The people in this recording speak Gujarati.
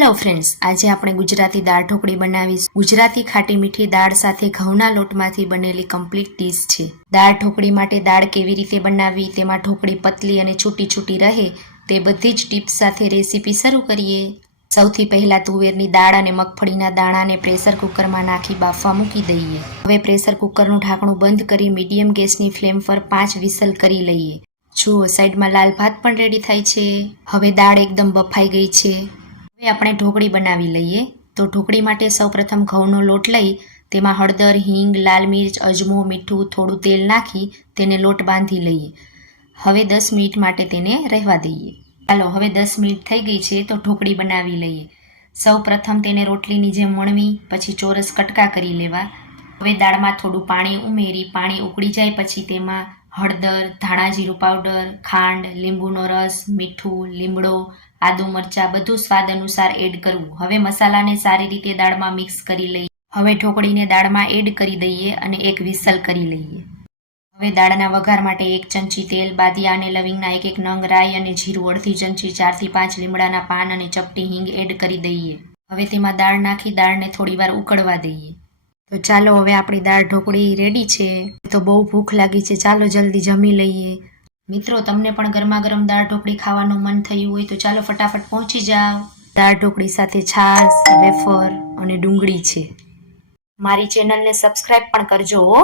હેલો ફ્રેન્ડ્સ, આજે આપણે ગુજરાતી દાળ ઢોકળી બનાવીશું। ગુજરાતી ખાટી મીઠી દાળ સાથે ઘઉંના લોટમાંથી બનેલી કમ્પ્લીટ ડીશ છે। દાળ ઢોકળી માટે દાળ કેવી રીતે બનાવવી, તેમાં ઢોકળી પતલી અને છૂટી છૂટી રહે તે બધી જ ટિપ્સ સાથે રેસીપી શરૂ કરીએ। સૌથી પહેલા તુવેરની દાળ અને મગફળીના દાણાને પ્રેશર કુકરમાં નાખી બાફવા મૂકી દઈએ। હવે પ્રેશર કુકરનું ઢાંકણું બંધ કરી મીડિયમ ગેસની ફ્લેમ પર 5 વિસલ કરી લઈએ। જુઓ, સાઈડમાં લાલ ભાત પણ રેડી થાય છે। હવે દાળ એકદમ બફાઈ ગઈ છે। હવે આપણે ઢોકળી બનાવી લઈએ। તો ઢોકળી માટે સૌપ્રથમ ઘઉંનો લોટ લઈ તેમાં હળદર, હિંગ, લાલ મિર્ચ, અજમો, મીઠું, થોડું તેલ નાખી તેને લોટ બાંધી લઈએ। હવે 10 મિનિટ માટે તેને રહેવા દઈએ। ચાલો, હવે 10 મિનિટ થઈ ગઈ છે તો ઢોકળી બનાવી લઈએ। સૌપ્રથમ તેને રોટલીની જેમ વણવી, પછી ચોરસ કટકા કરી લેવા। હવે દાળમાં થોડું પાણી ઉમેરી પાણી ઉકળી જાય પછી તેમાં હળદર, ધાણા જીરું પાવડર, ખાંડ, લીંબુનો રસ, મીઠું, લીમડો, આદુ મરચાં બધું સ્વાદ અનુસાર એડ કરવું। હવે મસાલાને સારી રીતે દાળમાં મિક્સ કરી લઈએ। હવે ઢોકળીને દાળમાં એડ કરી દઈએ અને એક વિસલ કરી લઈએ। હવે દાળના વઘાર માટે 1 ચમચી તેલ, બાદિયા અને લવિંગના 1 નંગ, રાઈ અને જીરું અડધી ચમચી, 4 થી 5 લીમડાના પાન અને ચપટી હિંગ એડ કરી દઈએ। હવે તેમાં દાળ નાખી દાળને થોડીવાર ઉકળવા દઈએ। તો ચાલો, હવે આપણી દાળ ઢોકળી રેડી છે। તો બહુ ભૂખ લાગી છે, ચાલો જલ્દી જમી લઈએ। મિત્રો, તમને પણ ગરમા ગરમ દાળ ઢોકળી ખાવાનું મન થયું હોય તો ચાલો ફટાફટ પહોંચી જાઓ। દાળ ઢોકળી સાથે છાશ, વેફર અને ડુંગળી છે। મારી ચેનલને સબસ્ક્રાઈબ પણ કરજો હો।